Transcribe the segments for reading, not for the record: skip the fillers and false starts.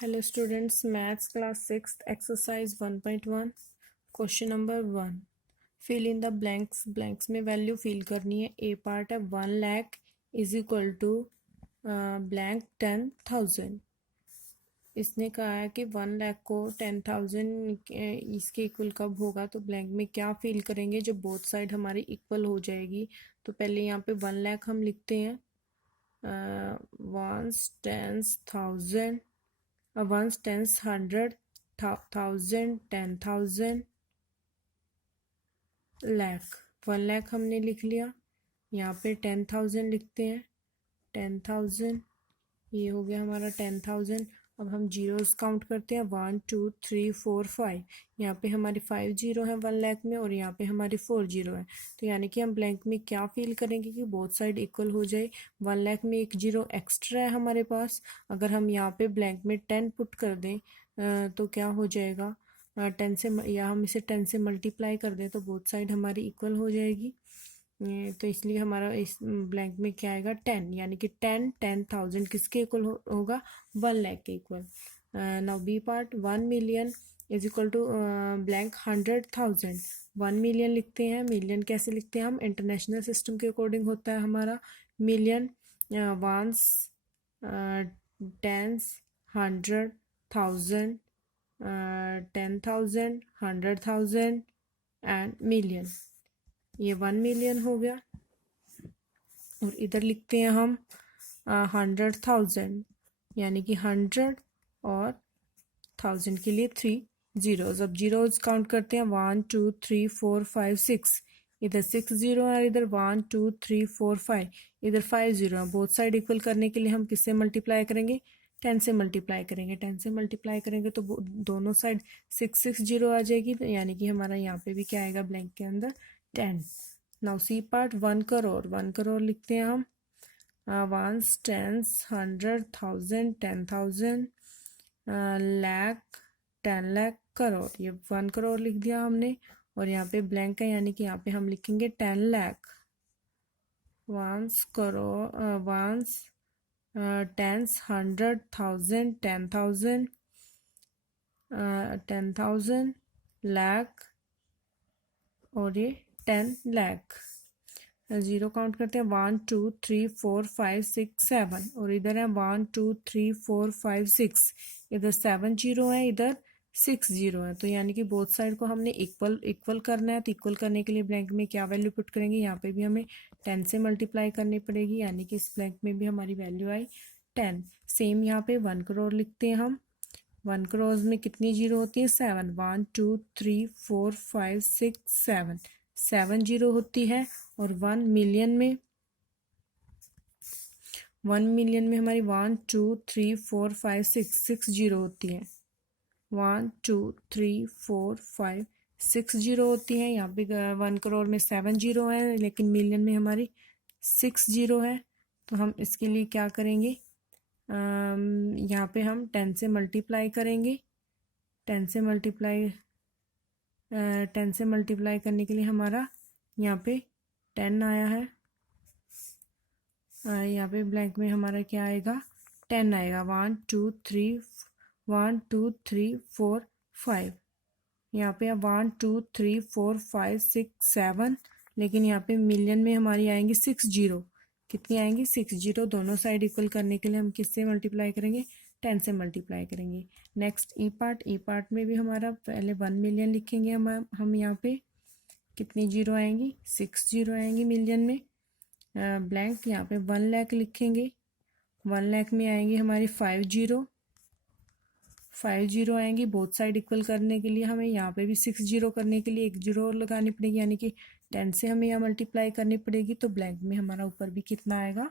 Hello students, maths class 6th exercise 1.1 question number 1 fill in the blanks. Blanks में value fill करनी है। A part है 1 lakh is equal to blank 10,000। इसने कहा है कि 1 लाख को 10,000 इसके इक्वल कब होगा, तो ब्लैंक में क्या फिल करेंगे जब बोथ साइड हमारी इक्वल हो जाएगी। तो पहले यहाँ पे 1 लाख हम लिखते हैं, ones tens thousand, once tens 100, 1000, 10,000, lakh. 1 lakh हमने लिख लिया। यहाँ पे 10,000 लिखते हैं, 10,000, ये हो गया हमारा 10,000। अब हम जीरोस काउंट करते हैं, 1 2 3 4 5। यहाँ पे हमारी 5 जीरो है 1 लाख में, और यहाँ पे हमारी 4 जीरो है। तो यानी कि हम ब्लैंक में क्या फिल करेंगे कि बोथ साइड इक्वल हो जाए। 1 लाख में एक जीरो एक्स्ट्रा है हमारे पास। अगर हम यहाँ पे ब्लैंक में 10 पुट कर दें तो क्या हो जाएगा, 10 से, या हम इसे 10 से मल्टीप्लाई कर दें तो बोथ साइड हमारी इक्वल हो जाएगी। तो इसलिए हमारा इस ब्लैंक में क्या आएगा, 10, यानी कि 10,000 किसके इक्वल होगा, 1 लाख के equal. Now B part 1 million is equal to blank 100,000। 1 million लिखते हैं। मिलियन कैसे लिखते हैं हम, इंटरनेशनल सिस्टम के अकॉर्डिंग होता है हमारा million. Ones, tens, 100,000, 10,000, 100,000 and million. ये 1 मिलियन हो गया। और इधर लिखते हैं हम 100,000, यानी कि 100 और 1000 के लिए 3 जीरोज। अब जीरोज काउंट करते हैं, 1 2 3 4 5 6। इधर 6 जीरो है, इधर 1 2 3 4 5, इधर 5 जीरो है। बोथ साइड इक्वल करने के लिए हम किससे मल्टीप्लाई करेंगे, 10 से मल्टीप्लाई करेंगे। 10 से मल्टीप्लाई करेंगे तो दोनों साइड 6 6 जीरो आ जाएगी। तो यानी कि हमारा यहाँ पे भी क्या आएगा, ब्लैंक के अंदर 10। Now C part 1 crore. 1 crore लिखते हैं हम, वंस, टेंस, 100,000, 10,000, लाख, 10 लाख, करोड़। ये 1 करोड़ लिख दिया हमने। और यहाँ पे ब्लैंक है, यानी कि यहाँ पे हम लिखेंगे 10 lakh. Ones crore, ones, tens, 100,000, 10,000, 10,000, lakh, और ये 10 लाख। जीरो काउंट करते हैं, 1 2 3 4 5 6 7। और इधर है 1 2 3 4 5 6। इधर 7 जीरो है, इधर 6 जीरो है। तो यानी कि बोथ साइड को हमने इक्वल करना है। तो इक्वल करने के लिए ब्लैंक में क्या वैल्यू पुट करेंगे, यहाँ पे भी हमें 10 से मल्टीप्लाई करनी पड़ेगी। यानी कि इस ब्लैंक में भी हमारी वैल्यू आई 10। सेम यहाँ पे 1 करोड़ लिखते हैं हम। 1 करोड़ में कितनी जीरो होती है, 7। 1 2 3 4 5 6 7, 7 जीरो होती है। और 1 मिलियन में, 1 मिलियन में हमारी 1 2 3 4 5 6 जीरो होती है। 1 2 3 4 5 6 जीरो होती है। यहाँ पे 1 करोड़ में 7 जीरो है, लेकिन मिलियन में हमारी 6 जीरो है। तो हम इसके लिए क्या करेंगे, यहाँ पे हम 10 से मल्टीप्लाई करेंगे। 10 से मल्टीप्लाई 10 से मल्टीप्लाई करने के लिए हमारा यहाँ पे 10 आया है। यहाँ पे ब्लैंक में हमारा क्या आएगा, 10 आएगा। 1 2 3 1 2 3 4 5। यहाँ पे 1 2 3 4 5 6 7, लेकिन यहाँ पे मिलियन में हमारी आएंगी 6 जीरो। कितनी आएंगी, 6 जीरो। दोनों साइड इक्वल करने के लिए हम किससे मल्टीप्लाई करेंगे, 10 से मल्टीप्लाई करेंगे। नेक्स्ट ई पार्ट। ई पार्ट में भी हमारा पहले 1 मिलियन लिखेंगे हम यहाँ पे कितनी जीरो आएंगी, 6 जीरो आएंगी मिलियन में। ब्लैंक यहाँ पे 1 लाख लिखेंगे। 1 लाख में आएंगी हमारी 5 जीरो, 5 जीरो आएंगी। बोथ साइड इक्वल करने के लिए हमें यहाँ पे भी 6 जीरो करने के लिए एक जीरो और लगानी पड़ेगी, यानी कि 10 से हमें यहाँ मल्टीप्लाई करनी पड़ेगी। तो ब्लैंक में हमारा ऊपर भी कितना आएगा,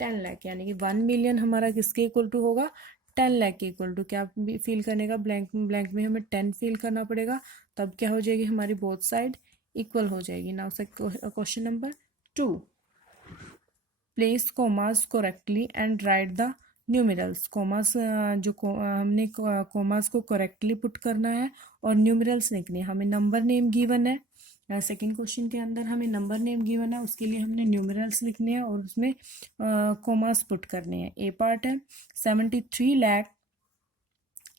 10 लाख। यानी कि 1 मिलियन हमारा किसके इक्वल टू होगा, 10 लाख के इक्वल टू। क्या फिल करने का, ब्लैंक में हमें 10 फिल करना पड़ेगा, तब क्या हो जाएगी हमारी बोथ साइड इक्वल हो जाएगी। Now question number 2, place commas correctly and write the numerals. Commas हमने कॉमास को करेक्टली पुट करना है और न्यूमेरल्स लिखने हैं। हमें नंबर नेम गिवन है, सेकंड क्वेश्चन के अंदर हमें नंबर नेम गिवन है, उसके लिए हमने न्यूमेरल्स लिखने हैं और उसमें कॉमास पुट करने हैं। ए पार्ट है 73 लाख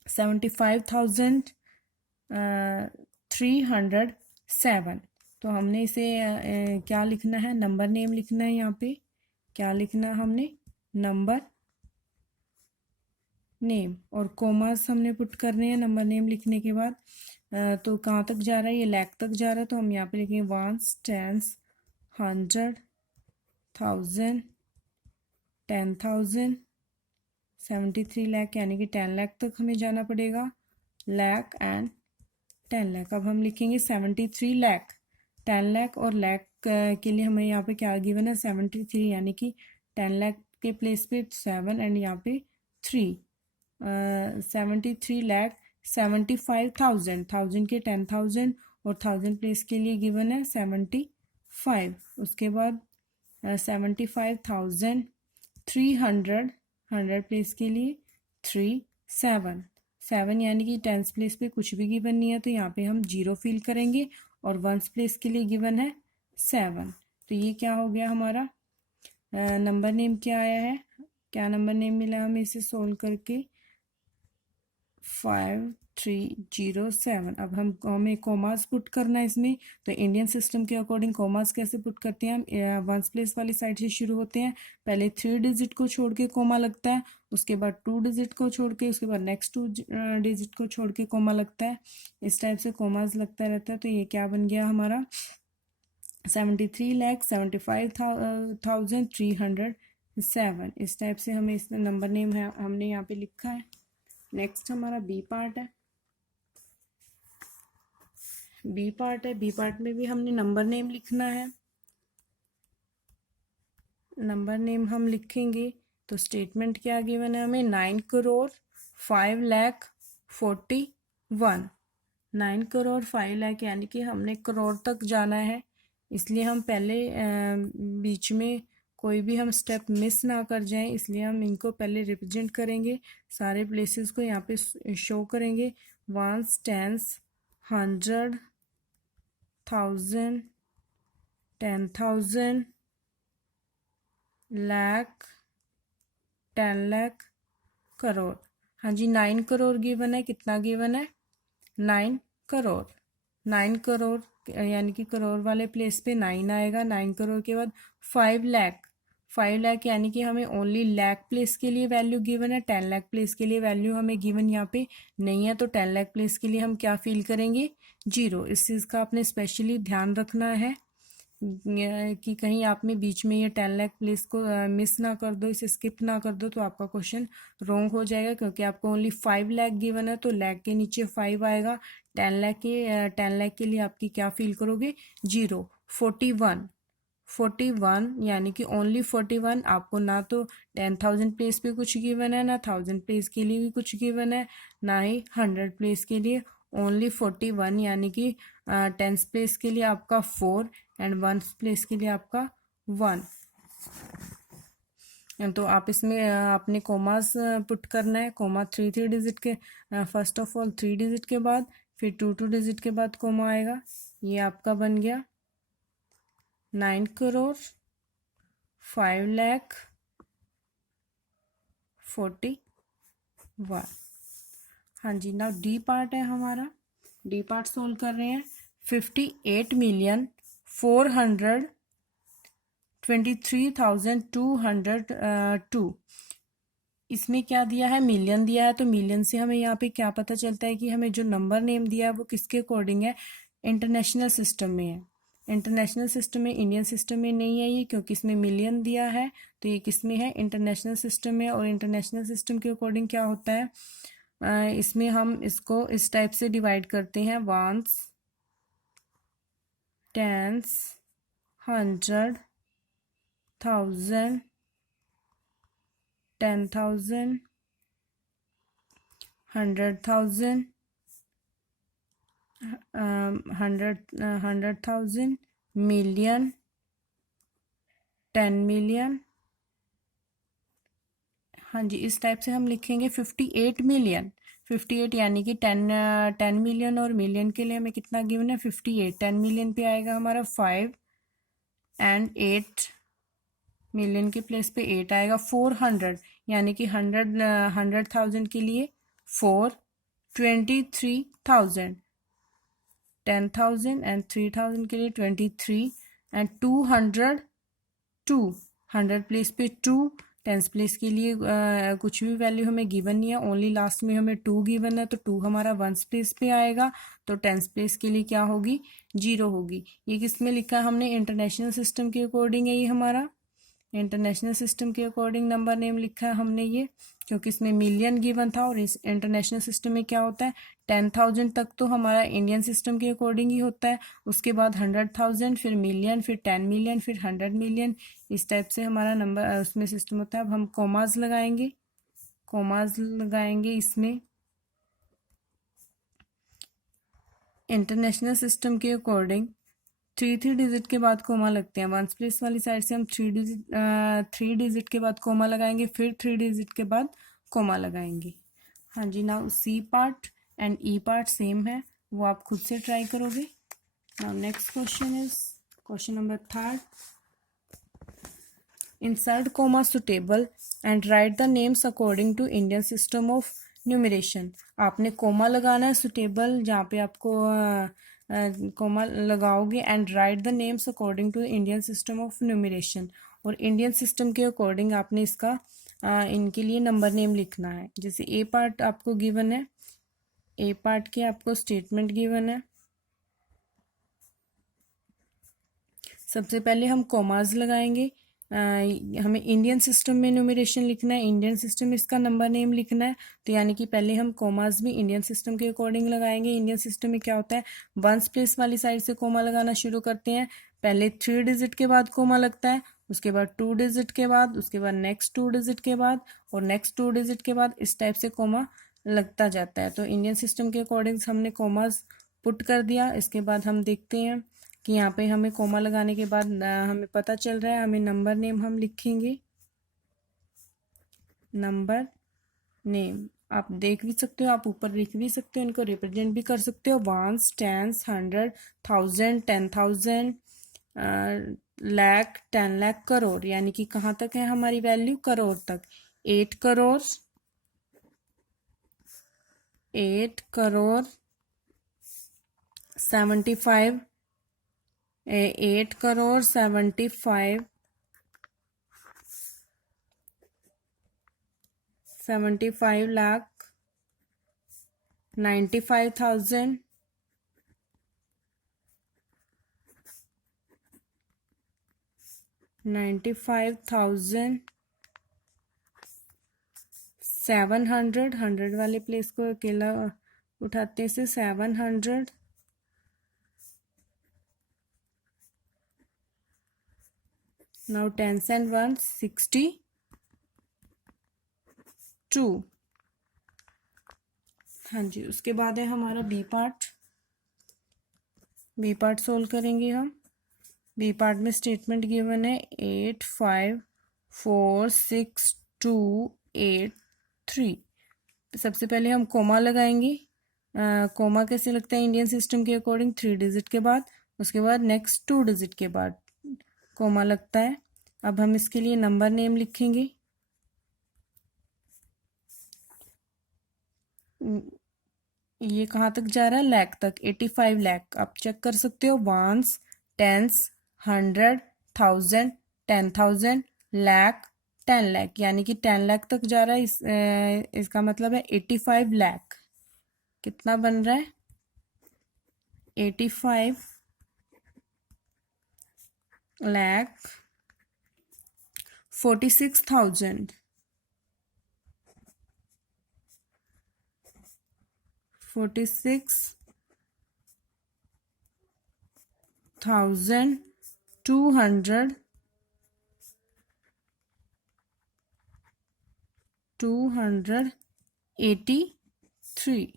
75,307। तो हमने इसे क्या लिखना है, नंबर नेम लिखना है। यहाँ पे क्या लिखना है हमने, नंबर नेम, और कोमास हमने पुट करने हैं नंबर नेम लिखने के बाद। तो कहाँ तक जा रहा है, ये लाख तक जा रहा है, तो हम यहाँ पे लिखेंगे 1s, 10s, 100, 1000, 10,000, 73 लाख, यानी कि 10 लाख तक हमें जाना पड़ेगा, लाख एंड 10 लाख। अब हम लिखेंगे 73 लाख। 10 लाख और लाख के लिए हमें यहाँ पे क्या गिवन है, 73, यानी कि 10 लाख के प्लेस पे 7 एंड यहाँ पे 3, 73 लाख 75,000, 1000 के 10,000 और 1000 प्लेस के लिए गिवन है 75। उसके बाद 75,300, 100 प्लेस के लिए 3, 7, 7, यानी कि 10 प्लेस पे कुछ भी गिवन नहीं है, तो यहाँ पे हम 0 फिल करेंगे, और 1 प्लेस के लिए गिवन है 7। तो ये क्या हो गया हमारा, नंबर नेम क्या आया है, क्या नंबर नेम मिला हमें इसे सोल्व करके, 5307। अब हमें कोमास पुट करना है इसमें। तो इंडियन सिस्टम के अकॉर्डिंग कोमास कैसे पुट करते हैं हम, 1 प्लेस वाली साइड से शुरू होते हैं। पहले 3 डिजिट को छोड़ के कोमा लगता है, उसके बाद 2 डिजिट को छोड़ के, उसके बाद नेक्स्ट 2 डिजिट को छोड़ के कोमा लगता है। इस टाइप से कोमास लगता रहता है। तो ये क्या बन गया हमारा, 73,75,307। इस टाइप से हमें इस नंबर नेम है हमने यहाँ पे लिखा है। नेक्स्ट हमारा बी पार्ट है। बी पार्ट में भी हमने नंबर नेम लिखना है। नंबर नेम हम लिखेंगे तो स्टेटमेंट क्या गिवन है हमें, 9,05,41,9 9,05,00,000, यानी कि हमने करोड़ तक जाना है। इसलिए हम पहले बीच में कोई भी हम स्टेप मिस ना कर जाएं, इसलिए हम इनको पहले रिप्रेजेंट करेंगे, सारे प्लेसेस को यहाँ पे शो करेंगे। 1s, 10s, 100, 1000, 10,000, lakh, 10 lakh, crore. हाँ जी, 9 करोड़ गिवन है। कितना गिवन है, 9 करोड़। 9 करोड़ यानी कि करोड़ वाले प्लेस पे 9 आएगा। 9 करोड़ के बाद 5 लाख, 5 लाख यानी कि हमें ओनली लाख प्लेस के लिए वैल्यू गिवन है। 10 लाख प्लेस के लिए वैल्यू हमें गिवन यहाँ पे नहीं है, तो 10 लाख प्लेस के लिए हम क्या फील करेंगे, 0। इस चीज़ का आपने स्पेशली ध्यान रखना है कि कहीं आप में बीच में ये 10 लाख प्लेस को मिस ना कर दो, इसे स्किप ना कर दो, तो आपका क्वेश्चन रॉन्ग हो जाएगा। क्योंकि आपको ओनली 5 लाख गिवन है, तो लाख के नीचे 5 आएगा। 10 लाख के लिए आपकी क्या फील करोगे, 0। 41, 41 यानी कि ओनली 41। आपको ना तो 10,000 प्लेस पे कुछ गिवन है, ना 1000 प्लेस के लिए भी कुछ गिवन है, ना ही 100 प्लेस के लिए। ओनली 41 यानी कि 10 प्लेस के लिए आपका 4 एंड 1 प्लेस के लिए आपका 1। तो आप इसमें आपने कोमास पुट करना है। कोमा 3 डिजिट के, फर्स्ट ऑफ ऑल 3 डिजिट के बाद, फिर 2 डिजिट के बाद कोमा आएगा। ये आपका बन गया 9 करोड़ 5,41,000। हाँ जी, नाउ डी पार्ट है हमारा। डी पार्ट सोल्व कर रहे हैं। 58,423,202। इसमें क्या दिया है, मिलियन दिया है। तो मिलियन से हमें यहाँ पे क्या पता चलता है कि हमें जो नंबर नेम दिया है वो किसके अकॉर्डिंग है, इंटरनेशनल सिस्टम में है। इंटरनेशनल सिस्टम में, इंडियन सिस्टम में नहीं है ये, क्योंकि इसमें मिलियन दिया है। तो ये किस में है, इंटरनेशनल सिस्टम में। और इंटरनेशनल सिस्टम के अकॉर्डिंग क्या होता है, इसमें हम इसको इस टाइप से डिवाइड करते हैं, 1s, 10s, 100, 1000, 10,000, 100,000, 100,000, मिलियन, 10 मिलियन। हाँ जी, इस टाइप से हम लिखेंगे। 58 मिलियन, 58 यानी कि 10 मिलियन, और मिलियन के लिए हमें कितना गिवन है, 58। 10 मिलियन पे आएगा हमारा 5 एंड 8 मिलियन के प्लेस पे 8 आएगा। 400 यानी कि 100,000 के लिए 4 23,000, 10,000 एंड 3,000 के लिए 23 एंड 200 2 100 प्लेस पे 2, टेंस प्लेस के लिए कुछ भी वैल्यू हमें गिवन नहीं है, ओनली लास्ट में हमें 2 गिवन है, तो 2 हमारा वंस प्लेस पे आएगा, तो टेंस प्लेस के लिए क्या होगी, 0 होगी। ये किस में लिखा है हमने, इंटरनेशनल सिस्टम के अकॉर्डिंग है ये हमारा, इंटरनेशनल सिस्टम के अकॉर्डिंग नंबर नेम लिखा है हमने ये, क्योंकि इसमें मिलियन गिवन था, और इस इंटरनेशनल सिस्टम में क्या होता है 10,000 तक तो हमारा इंडियन सिस्टम के अकॉर्डिंग ही होता है, उसके बाद 100,000, फिर मिलियन, फिर 10 मिलियन, फिर 100 मिलियन, इस टाइप से हमारा नंबर उसमें सिस्टम होता है। अब हम कॉमाज लगाएंगे, कॉमाज लगाएंगे इसमें इंटरनेशनल सिस्टम के अकॉर्डिंग 3 डिजिट के बाद कोमा लगते हैं, वंस प्लेस वाली साइड से हम 3 डिजिट के बाद कोमा लगाएंगे, फिर 3 डिजिट के बाद कोमा लगाएंगे। हाँ जी, now C part and E part same है, वो आप खुद से ट्राई करोगे। Now next question is question number 3, insert comma suitable and write the names according to Indian system of numeration. आपने कोमा लगाना है सुटेबल, जहाँ पे आपको कोमा लगाओगे, and write the names according to Indian system of numeration, और Indian system के according आपने इसका इनके लिए नंबर नेम लिखना है। जैसे ए पार्ट आपको गिवन है, ए पार्ट के आपको स्टेटमेंट गिवन है, सबसे पहले हम कॉमाज लगाएंगे, हमें इंडियन सिस्टम में न्यूमरेशन लिखना है, इंडियन सिस्टम इसका नंबर नेम लिखना है, तो यानी कि पहले हम कॉमाज भी इंडियन सिस्टम के अकॉर्डिंग लगाएंगे। इंडियन सिस्टम में क्या होता है, वंस प्लेस वाली साइड से कोमा लगाना शुरू करते हैं, पहले 3 डिजिट के बाद कोमा लगता है, उसके बाद 2 डिजिट के बाद, उसके बाद नेक्स्ट 2 डिजिट के बाद, और नेक्स्ट 2 डिजिट के बाद, इस टाइप से कोमा लगता जाता है। तो इंडियन सिस्टम के अकॉर्डिंग हमने कोमाज पुट कर दिया। इसके बाद हम देखते हैं कि यहाँ पे हमें कोमा लगाने के बाद हमें पता चल रहा है, हमें नंबर नेम हम लिखेंगे, नंबर नेम आप देख भी सकते हो, आप ऊपर लिख भी सकते हो, इनको रिप्रेजेंट भी कर सकते हो, वंस, टेंस, 100, 1000, 10,000, लाख, 10 लाख, करोड़, यानी कि कहाँ तक है हमारी वैल्यू, करोड़ तक, 8 करोड़, 8 करोड़ 75, 8 करोड़ 75 लाख 95,000 700, 100 वाले प्लेस को अकेला उठाते से 700, नाउ 10 and 1 62। हाँ जी, उसके बाद है हमारा B part, B part solve करेंगे हम। बी पार्ट में स्टेटमेंट गिवन है 8 5 4 6 2 8 3। सबसे पहले हम कोमा लगाएंगे, कोमा कैसे लगता है इंडियन सिस्टम के अकॉर्डिंग, 3 डिजिट के बाद, उसके बाद नेक्स्ट 2 डिजिट के बाद कोमा लगता है। अब हम इसके लिए नंबर नेम लिखेंगे, ये कहाँ तक जा रहा है, लाख तक, 85 लाख, आप चेक कर सकते हो, वंस, टेंस, 100, 1000, 10,000, लाख, 10 लाख, यानी कि 10 लाख तक जा रहा है। इसका मतलब है 85 लाख, कितना बन रहा है, 85 लाख 46,000, 46,200 283।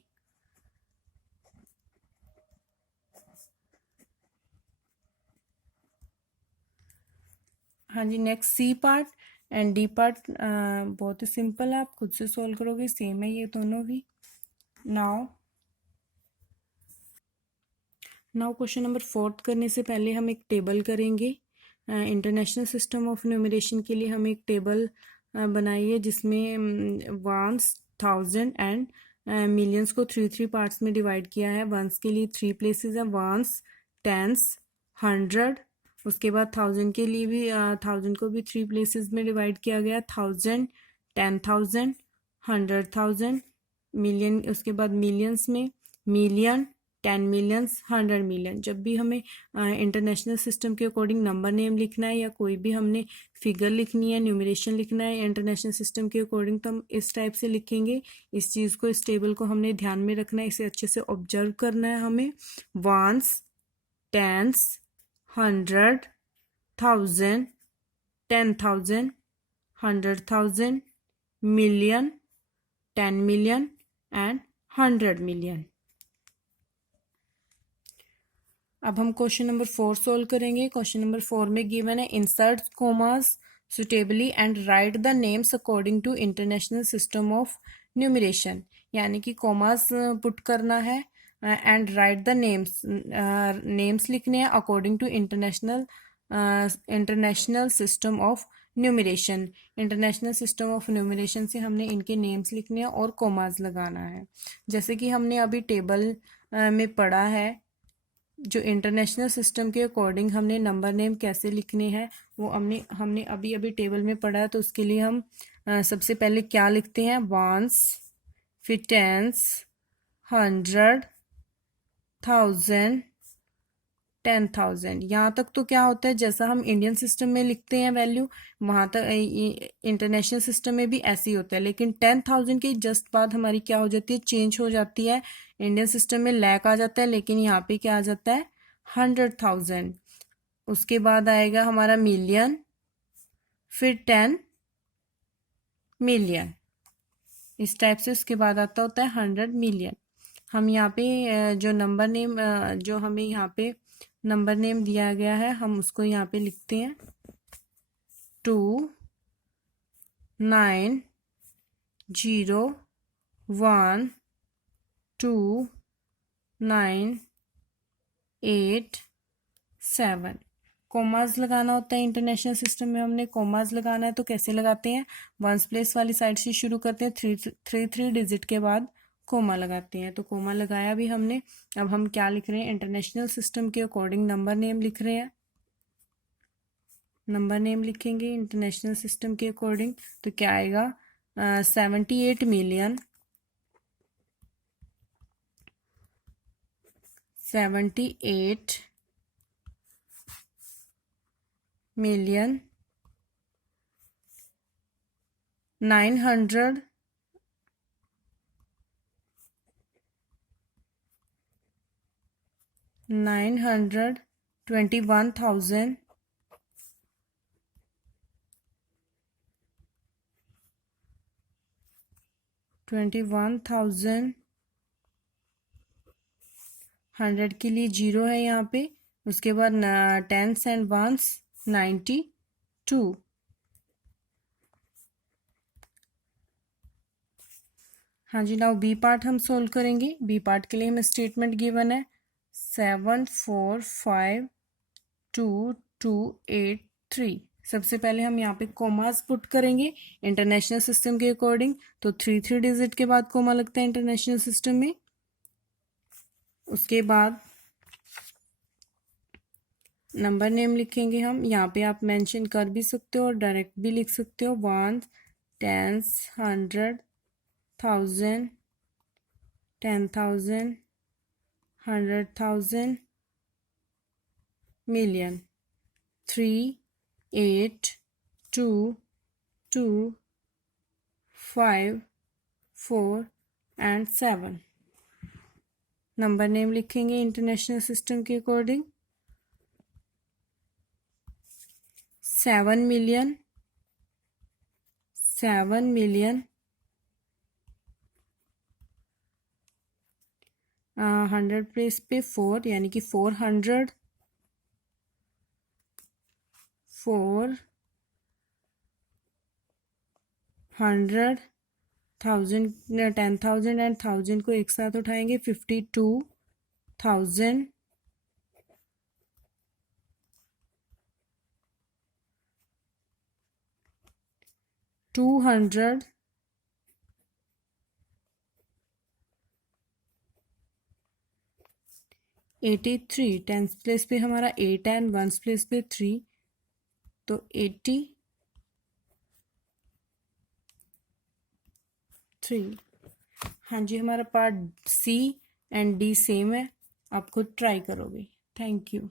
हाँ जी, next C part and D part बहुत ही सिंपल है, आप खुद से सोल्व करोगे, सेम है ये दोनों भी। नाउ क्वेश्चन नंबर 4 करने से पहले हम एक टेबल करेंगे। इंटरनेशनल सिस्टम ऑफ न्यूमरेशन के लिए हम एक टेबल बनाइए, जिसमें वंस, 1000 एंड मिलियंस को थ्री पार्ट्स में डिवाइड किया है। वंस के लिए 3 प्लेसेस हैं, वंस, टेंस, 100। उसके बाद 1000 के लिए भी 1000 को भी 3 प्लेसेस में डिवाइड किया गया, 1000, 10,000, 100,000। मिलियन, उसके बाद मिलियंस में मिलियन, 10 मिलियंस, 100 मिलियन। जब भी हमें इंटरनेशनल सिस्टम के अकॉर्डिंग नंबर नेम लिखना है या कोई भी हमने फिगर लिखनी है, न्यूमरेशन लिखना है इंटरनेशनल सिस्टम के अकॉर्डिंग, तो हम इस टाइप से लिखेंगे। इस चीज़ को, इस टेबल को हमने ध्यान में रखना है, इसे अच्छे से ऑब्जर्व करना है हमें। Ones, tens, 100, 1000, 10,000, 100,000, million, 10 million and 100 million. अब हम क्वेश्चन नंबर 4 सोल्व करेंगे। क्वेश्चन नंबर 4 में गिवन है insert commas suitably and write the names according to international system of numeration. यानी कि कॉमास पुट करना है and write the names, names लिखने हैं according to international system of numeration. International system of numeration से हमने इनके नेम्स लिखने हैं और कॉमास लगाना है। जैसे कि हमने अभी टेबल में पढ़ा है, जो इंटरनेशनल सिस्टम के अकॉर्डिंग हमने नंबर नेम कैसे लिखने हैं वो हमने अभी अभी टेबल में पढ़ा है। तो उसके लिए हम सबसे पहले क्या लिखते हैं, वंस, फिर टेंस, 100, 1000, 10,000। यहाँ तक तो क्या होता है, जैसा हम इंडियन सिस्टम में लिखते हैं वैल्यू, वहाँ तक इंटरनेशनल सिस्टम में भी ऐसे ही होता है। लेकिन 10,000 के जस्ट बाद हमारी क्या हो जाती है, चेंज हो जाती है। इंडियन सिस्टम में लैक आ जाता है, लेकिन यहाँ पे क्या आ जाता है, 100,000। उसके बाद आएगा हमारा मिलियन, फिर 10 मिलियन। इस टाइप से उसके बाद आता होता है 100 मिलियन। हम यहाँ पे जो नंबर नेम, जो हमें यहाँ पे नंबर नेम दिया गया है, हम उसको यहाँ पे लिखते हैं 2 9 0 1 2 9 8 7। कॉमास लगाना होता है इंटरनेशनल सिस्टम में, हमने कॉमास लगाना है तो कैसे लगाते हैं, वंस प्लेस वाली साइड से शुरू करते हैं, थ्री डिजिट के बाद कोमा लगाते हैं। तो कोमा लगाया भी हमने। अब हम क्या लिख रहे हैं, इंटरनेशनल सिस्टम के अकॉर्डिंग नंबर नेम लिख रहे हैं। नंबर नेम लिखेंगे इंटरनेशनल सिस्टम के अकॉर्डिंग, तो क्या आएगा, 78 मिलियन, 78 मिलियन 900 921,000 21,000। 100 के लिए 0 है यहाँ पे। उसके बाद टेंस एंड वंस 92। हाँ जी, नाउ बी पार्ट हम सोल्व करेंगे। बी पार्ट के लिए हमें स्टेटमेंट गिवन है 7452283। सबसे पहले हम यहाँ पे कोमास पुट करेंगे इंटरनेशनल सिस्टम के अकॉर्डिंग। तो 3 डिजिट के बाद कोमा लगता है इंटरनेशनल सिस्टम में। उसके बाद नंबर नेम लिखेंगे हम। यहाँ पे आप मेंशन कर भी सकते हो और डायरेक्ट भी लिख सकते हो, 1 10 100 1000 10,000 100,000 मिलियन। 3 8 2 2 5 4 एंड 7। नंबर नेम लिखेंगे इंटरनेशनल सिस्टम के अकॉर्डिंग। 7 मिलियन 100 प्लेस पे 4, यानी कि 400 400 1000 10,000 एंड 1000 को एक साथ उठाएंगे, 52,000 200 83। टेंस प्लेस पे हमारा 8 है, वंस प्लेस पे 3, तो 83। हाँ जी, हमारा part C and D same है, आप खुद ट्राई करोगे। Thank you.